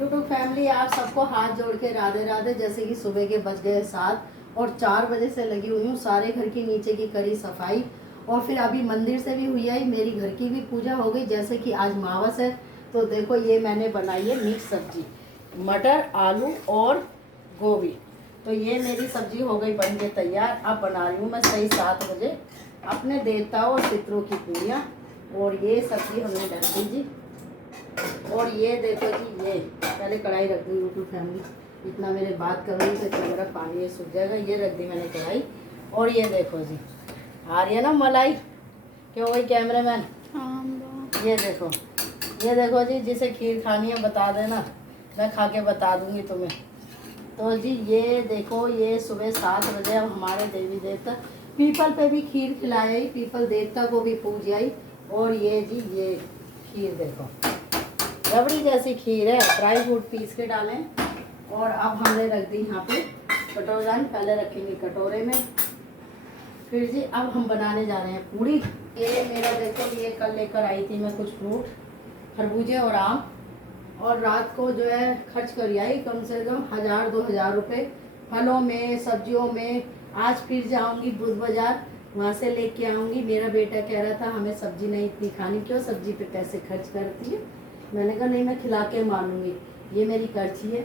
YouTube family, आप सबको हाथ जोड़ के राधे राधे। जैसे कि सुबह के बज गए 7 और 4 बजे से लगी हुई हूँ सारे घर की नीचे की करी सफाई। और फिर अभी मंदिर से भी हुई आई, मेरी घर की भी पूजा हो गई। जैसे कि आज मावस है, तो देखो ये मैंने बनाई है मिक्स सब्जी, मटर आलू और गोभी। तो ये मेरी सब्जी हो गई बन के तैयार। अब बना रही हूँ मैं सही 7 बजे अपने देवताओं और पितरों की पूजा। और ये सब्जी हमने ढक दी जी। और ये देखो जी, ये पहले कढ़ाई रख दी यूट्यूब फैमिली, इतना मेरे बात कर रही तो मेरा पानी ये सूख जाएगा। ये रख दी मैंने कढ़ाई। और ये देखो जी, आ रही है ना मलाई, क्यों वही कैमरामैन? ये देखो जी, जिसे खीर खानी है बता देना, मैं खा के बता दूंगी तुम्हें। तो जी ये देखो, ये सुबह 7 बजे अब हमारे देवी देवता पीपल पे भी खीर खिलाई, पीपल देवता को भी पूज आई। और ये जी ये खीर देखो, रबड़ी जैसी खीर है, ड्राई फ्रूट पीस के डालें। और अब हमने रख दी यहाँ पे कटोरा, पहले रखेंगे कटोरे में। फिर जी अब हम बनाने जा रहे हैं पूड़ी। ये मेरा देखो, ये कल लेकर आई थी मैं कुछ फ्रूट, खरबूजे और आम। और रात को जो है खर्च कर आई कम से कम 1000-2000 रुपये फलों में, सब्जियों में। आज फिर जाऊंगी बुध बाजार, वहाँ से लेके आऊँगी। मेरा बेटा कह रहा था हमें सब्जी नहीं इतनी खानी, क्यों सब्जी पे पैसे खर्च करती है। मैंने कहा नहीं, मैं खिला के मानूंगी। ये मेरी करछी है,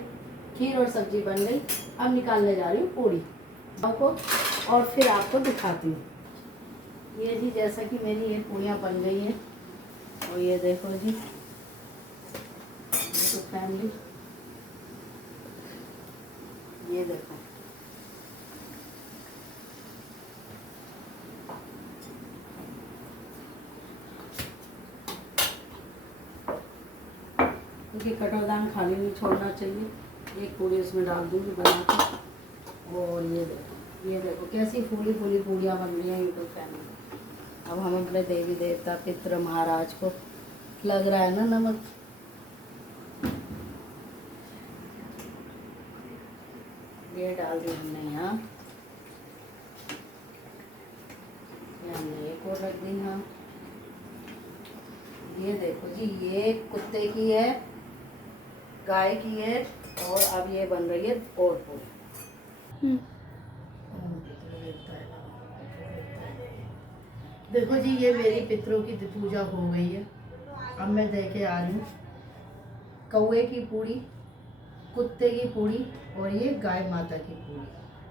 खीर और सब्जी बन गई। अब निकालने जा रही हूँ पूड़ी आपको, और फिर आपको दिखाती हूँ। ये जी जैसा कि मेरी ये पूड़ियाँ बन गई हैं। और ये देखो जी तो फैमिली, ये देखो क्योंकि कटोरदान खाली नहीं छोड़ना चाहिए। एक पूड़ी उसमें डाल दूँगी बना के। और ये देखो कैसी फूली फूली पूड़ियाँ बन रही हैं यूट्यूब फैमिली। अब हम अपने देवी देवता पितृ महाराज को, लग रहा है ना नमक, ये डाल दी हमने यहाँ। हमने एक और रख दी यहाँ। ये देखो जी, ये कुत्ते की है, गाय की है। और अब ये बन रही है और पूरी। देखो जी, ये मेरी पितरों की पूजा हो गई है। अब मैं दे के आ रही हूँ कौवे की पूड़ी, कुत्ते की पूड़ी और ये गाय माता की पूड़ी।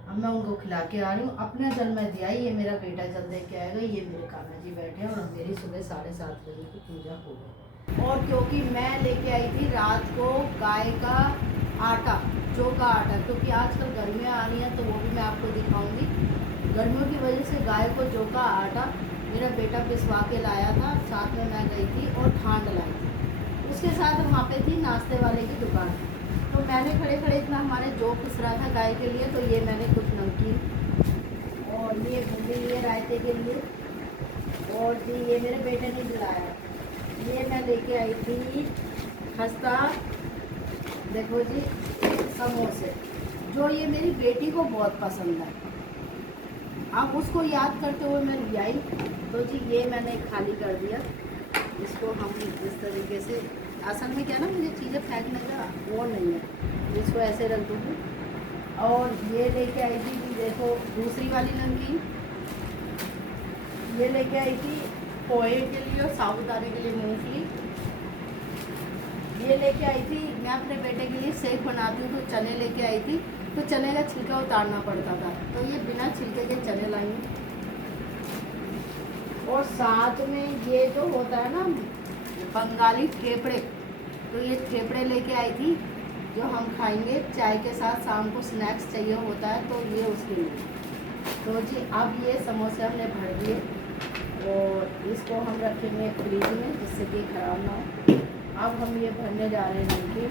अब मैं उनको खिला के आ रही हूँ। अपने जल में दिया, ये मेरा बेटा जल दे के आएगा। ये मेरे कान्हा जी बैठे हैं और मेरी सुबह 7:30 बजे की पूजा हो गई। और क्योंकि मैं लेके आई थी रात को गाय का आटा, जौ का आटा, क्योंकि आजकल गर्मियाँ आ रही हैं तो वो भी मैं आपको दिखाऊंगी। गर्मियों की वजह से गाय को जौ का आटा मेरा बेटा पिसवा के लाया था, साथ में मैं गई थी और खांड लाई थी। उसके साथ वहाँ पे थी नाश्ते वाले की दुकान। तो मैंने खड़े खड़े इतना हमारे जौ पिस रहा था गाय के लिए, तो ये मैंने कुछ नमकीन और ये बूंदी लिए रायते के लिए। और जी ये मेरे बेटे ने दिलाया, ये मैं लेके आई थी खस्ता, देखो जी समोसे, जो ये मेरी बेटी को बहुत पसंद है। अब उसको याद करते हुए मैं ले आई। तो जी ये मैंने खाली कर दिया। इसको हम इस तरीके से, असल में क्या ना, मुझे चीज़ें फेंकने का वो नहीं है, इसको ऐसे रख दूँगी। और ये लेके आई थी, देखो दूसरी वाली नमकीन, ये लेके आई थी पोहे के लिए और साबुदाने के लिए मूंगफली। ये लेके आई थी, मैं अपने बेटे के लिए सेक बनाती हूँ तो चने लेके आई थी, तो चने का छिलका उतारना पड़ता था, तो ये बिना छिलके के चने लाई हूँ। और साथ में ये जो होता है ना बंगाली थेपड़े, तो ये थेपड़े लेके आई थी, जो हम खाएंगे चाय के साथ, शाम को स्नैक्स चाहिए होता है तो ये उसके लिए। तो जी अब ये समोसे हमने भर दिए और इसको हम रखेंगे फ्रिज में जिससे कि ख़राब ना हो। अब हम ये भरने जा रहे हैं नमकीन।